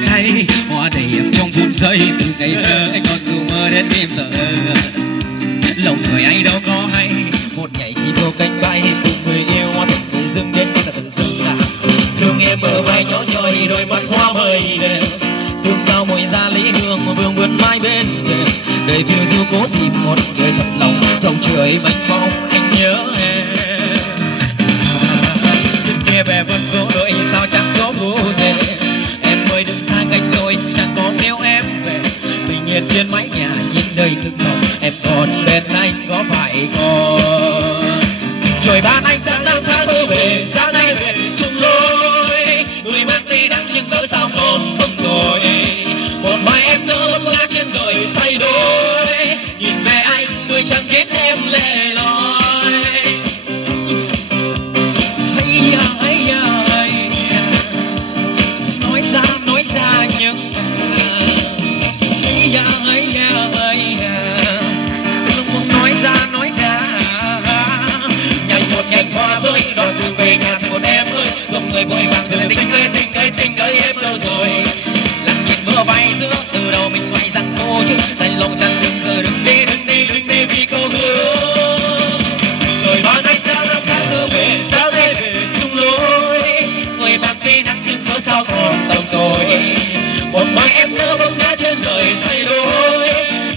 Ngày hoa đầy em trong phút giây từ ngày thơ anh còn dù mơ đến đêm thở lòng người ai đâu có hay một ngày khi vô cánh bay cùng người yêu hoa tình người dưng đến khi ta tự dưng là thương em bờ vai nhỏ nhoi đôi mắt hoa mời đều thương sao mùi da lý hương vương vươn mãi bên đời phiêu du cố tìm một người thật lòng dòng trời mênh mông anh nhớ em trên kia về vân phố đôi sao chẳng số vô thể em ơi đừng xa cách rồi chẳng có nếu em về bình yên trên mái nhà nhìn đời thương sống em còn bên anh có phải còn trời ban anh sáng năm tháng tôi về sáng nay về chung lối người mang đi đắng nhưng cớ sao còn không rồi một mai em nữa bước ngã trên đời thay đổi nhìn về anh người chẳng biết em lẻ loi hay nói ra nhưng không nói ra nhảy một nhành hoa rơi đòi từ về nhà thì một em ơi dòng người vội vàng rồi tình ơi em đâu rồi lặng nhìn mưa bay giữa từ đầu mình ngoài rằng cô chứ tay lòng chăn đừng giờ đừng đi vì cô hứa rồi bao ngày sao năm tháng đưa về sao đây về chung lối người bạc đi nắng nhưng cớ sao còn tầm tôi một mai em nữa bóng ngã trên đời thay đổi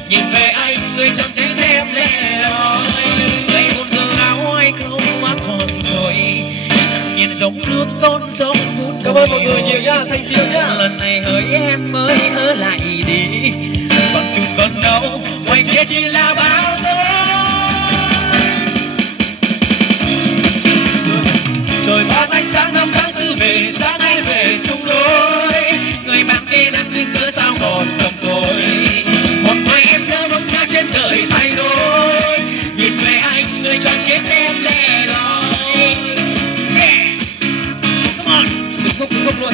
nhìn về anh người chẳng thấy em lẻ loi ngày một giờ áo ai không mắt hồn rồi nhìn dòng nước con sông vút cảm ơn mọi người nhiều nha, thank you nhá. lần này hỡi em mới ở lại đi còn chung còn đâu ngoài kia chỉ là bao tố trời ban ánh sáng năm tháng tư về sáng nay về chung lối người mang đi nắng nhưng cớ sao còn tầm tôi một mai em nhớ bóng ngã trên đời thay đổi nhìn về anh người chọn kết em lẻ loi come on khúc luôn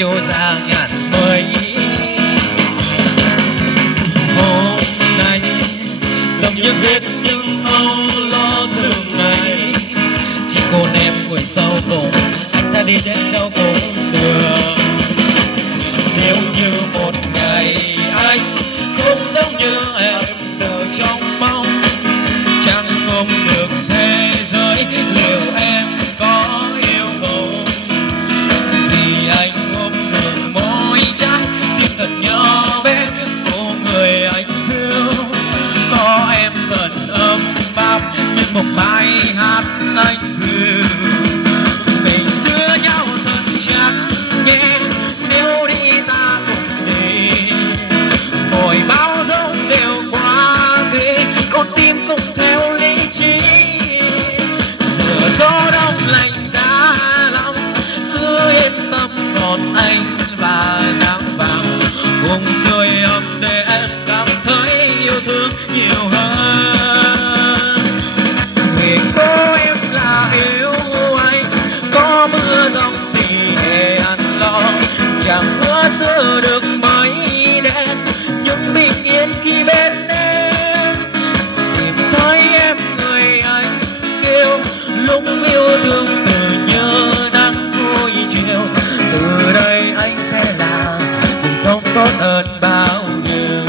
yêu ra ngàn mây hôm nay lòng như biết nhưng âu lo thường ngày chỉ còn em ngồi sau cùng anh ta đi đến đâu cũng được nếu như một ngày anh không giống như em đợi trong mong chẳng không được thế giới liệu em có yêu không thì anh thật nhỏ bé của người anh yêu có em vẫn ấm áp như một bài hát anh yêu mình giữa nhau thật chắc nhé nếu đi ta cùng đi mỗi bao giông đều qua thế con tim cũng theo lý trí giờ gió đông lạnh giá lắm cứ yên tâm còn anh và nắng vàng vùng trời ấm để em cảm thấy yêu thương nhiều hơn vì có em là yêu anh có mưa giông thì để anh lo chẳng mưa xưa được mấy đêm nhưng bình yên khi bên em tìm thấy em người anh yêu lúc yêu thương từ nhớ nắng cuối chiều từ đây anh sẽ là sống tốt hơn bao nhiêu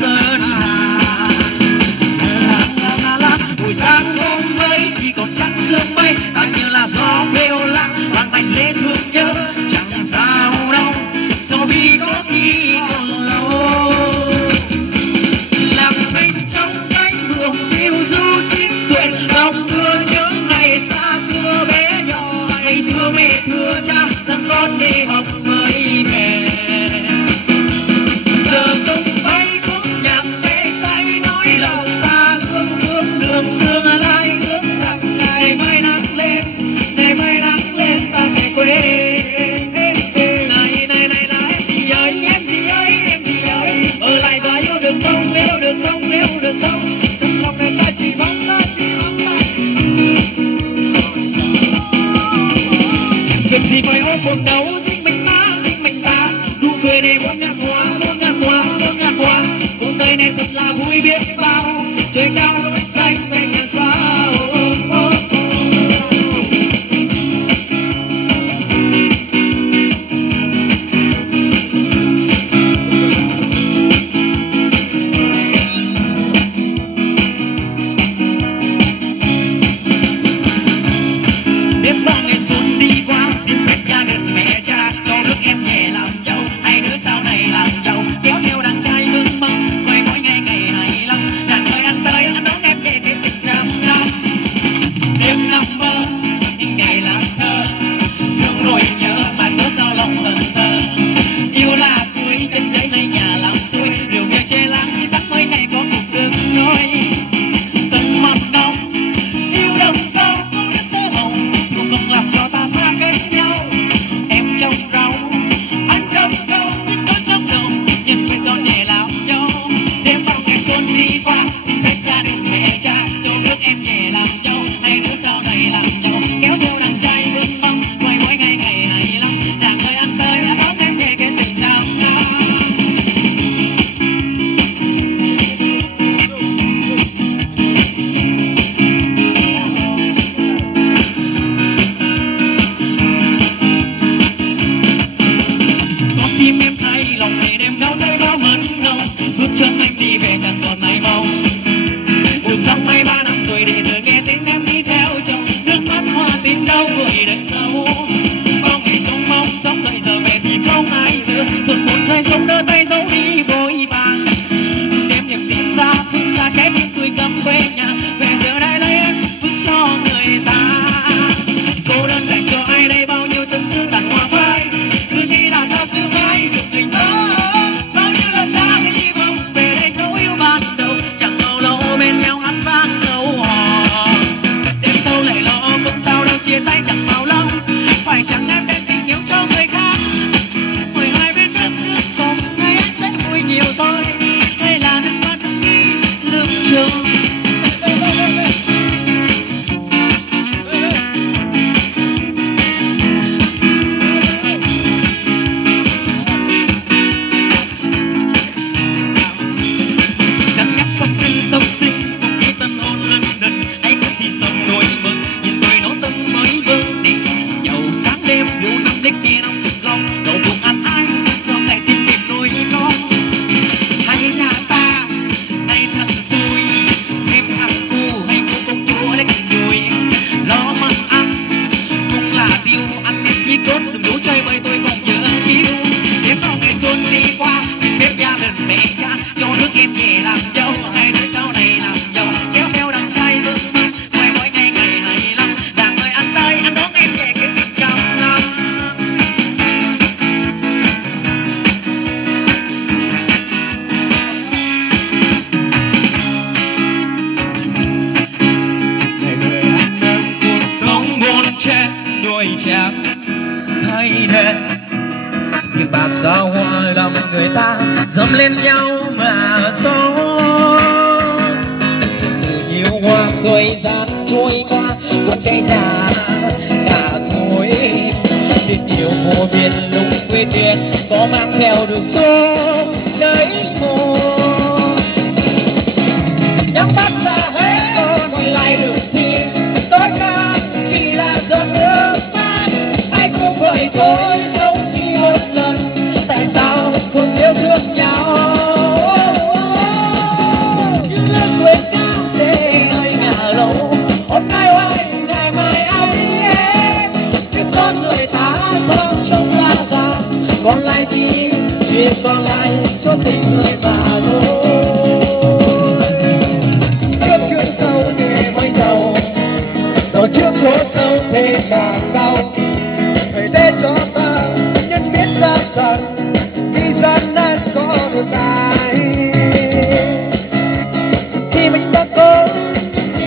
giờ buổi sáng hôm ấy thì còn trắng sương mây, ta như là gió phiêu lãng vang thành lễ thương nhớ, chẳng sao đâu so vì có khi còn lâu. Làm mình trong cánh buồm phiêu du chín tuổi, lòng đưa nhớ ngày xa xưa bé nhỏ, ngày thưa mẹ thưa cha rằng con đi học mới về. Giờ tung bay khúc nhạc về say nói lòng ta thương thương đường tương lai, ước rằng ngày mai nắng lên, ngày mai nắng lên ta sẽ quên. Này này này là em gì ơi, em gì ơi, em gì ơi, ở lại và yêu được không, yêu được không, yêu được không, trong lòng này ta chỉ mong, ta chỉ mong lại. Việc gì phải ôm buồn đấu, sinh mình ta, nụ cười này muôn ngàn hoa, muôn ngàn hoa, muôn ngàn hoa. Cuộc đời này thật là vui biết bao, trời cao núi xanh về ngàn sao. Biết bao ngày xuân đi qua, xin phép gia đình mẹ cha cho nước em về làm dâu, hai đứa sau này làm giàu, kéo theo đàn trai vương mong, quay mỗi ngày ngày hài lòng. Đàn ơi anh tới, anh đón em về cái tình trăm năm. Đêm nằm mơ, những ngày làm thơ, thương rồi nhớ mà có sao lòng hờn thờ. Yêu là cuối trên giấy hay nhà làm xuôi, rượu bia chê lắng tắt mỗi ngày có cuộc cưng nói. Từng mầm nồng, yêu đồng sâu có đất tơ hồng, luôn không làm cho ta xa cách nhau. Em trong rau, anh trong câu, nhưng có trong đầu, nhưng quên con nhẹ làm nhau. Đêm bao ngày xuân đi qua, xin phép gia đình mẹ cha cho nước em về làm dâu, hai đứa sau này làm giàu, kéo theo đàn trai vương mong, quay mỗi ngày ngày hài lòng. Đàn ơi anh tới, anh đón em về cái tình trăm năm. Con tim em thấy lòng này đêm đau thấy bao mẫn nồng, bước chân anh đi về chẳng còn ai mong. Buồn xong 2-3 năm rồi để giờ nghe tiếng em đi theo chồng, nước mắt hoa tiếng đau người đằng sau. Bao ngày trông mong sống đợi giờ về thì không ai giữa, rồi một giây sống đỡ tay giấu đi vội vàng. Đêm nhật tìm xa phương xa cái tiếng cười cầm quê nhà, về giờ đây lấy em vứt cho người ta. Cô đơn dành cho ai đây bao nhiêu tâm tư tàn hoa phai, cứ nghĩ là ta xưa mãi được tình đó. Bao nhiêu lần ta hay đi vòng về đây dấu yêu ban đầu, chẳng lâu lâu bên nhau hát vang câu hò. Đêm thâu lẻ lọ không sao đâu, chia tay chẳng bao lâu, phải chẳng em đem tình yêu cho người khác. 12 bên đất nước chồng ngày anh sẽ vui nhiều thôi, hay là nước mắt nghi lưng trường. Chẳng nhắc sông sinh, không khí tân hôn lân đần, anh cũng chỉ sống nổi mừng, nhìn tôi nó tân mới vương đi. Dầu sáng đêm đủ năm đích kia năm thực lòng, đâu buồn ăn ai, không lại tin tìm đôi con. Hay nhà ta, đây thật xui, thêm thằng cu hay cô công chúa lấy cành đùi. Lo mặn ăn, cũng là tiêu, ăn nên chi cốt, đừng đủ chơi bời tôi còn nhớ yêu. Đêm bao ngày xuân đi qua, xin phép gia đình mẹ cha cho nước em về làm dâu, hai đứa sau này làm giàu, kéo theo đàn trai vương mong, quay mỗi ngày ngày hài lòng. Đàn ơi anh tới, anh đón em về cái tình trăm năm. Này người anh đơn cuộc sống buồn chết đuổi chạm thay đen, những bạt sao hoa lòng người ta dẫm lên nhau mà sống. Yêu hoa thời gian trôi qua cũng cháy già cả thôi, tình yêu vô biên lúc quên biệt có mang theo được số đấy mồ. Nhắm mắt ra hết còn lại được gì, tối ca chỉ là giọt nước mắt. Hãy cùng với tôi sống chỉ một lần, tại sao không yêu thương nhau. Việc còn lại cho tình người mà thôi. Ước chuyện sau để mới giàu, giàu trước khổ sau thế càng đau. Hãy để cho ta nhận biết ra rằng khi gian nan có được ai. Khi mình đã có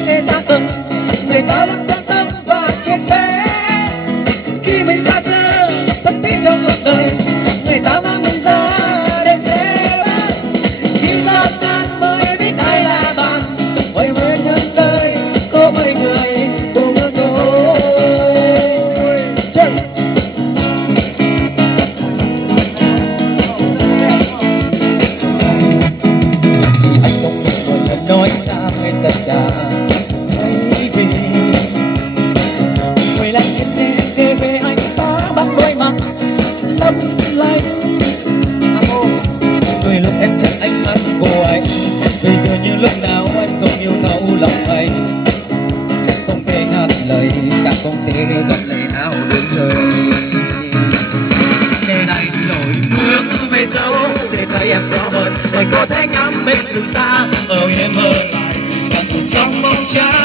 người ta cần, người ta luôn quan tâm và chia sẻ. Khi mình xa cơ bất tí trong cuộc đời, người ta mang mình ra để dễ bắt. Khi gian nan mới biết ai là bạn, vậy mới nhân đời có mấy người cùng ngược đôi. Anh không biết một lần nói ra hết tất cả, thay vì quay lại nhìn kể về anh ta bằng đôi mắt lấp lánh. Đôi lúc em chắc ánh mắt của anh, bây giờ như lúc nào anh không yêu thấu lòng anh. Không thể ngắt lời, càng không thể giọt lệ nào được rơi. Ngày này lội bước về sau để thấy em rõ hơn, mình có thể ngắm bên từ xa. Ở em ở lại càng cuộc sống mong trái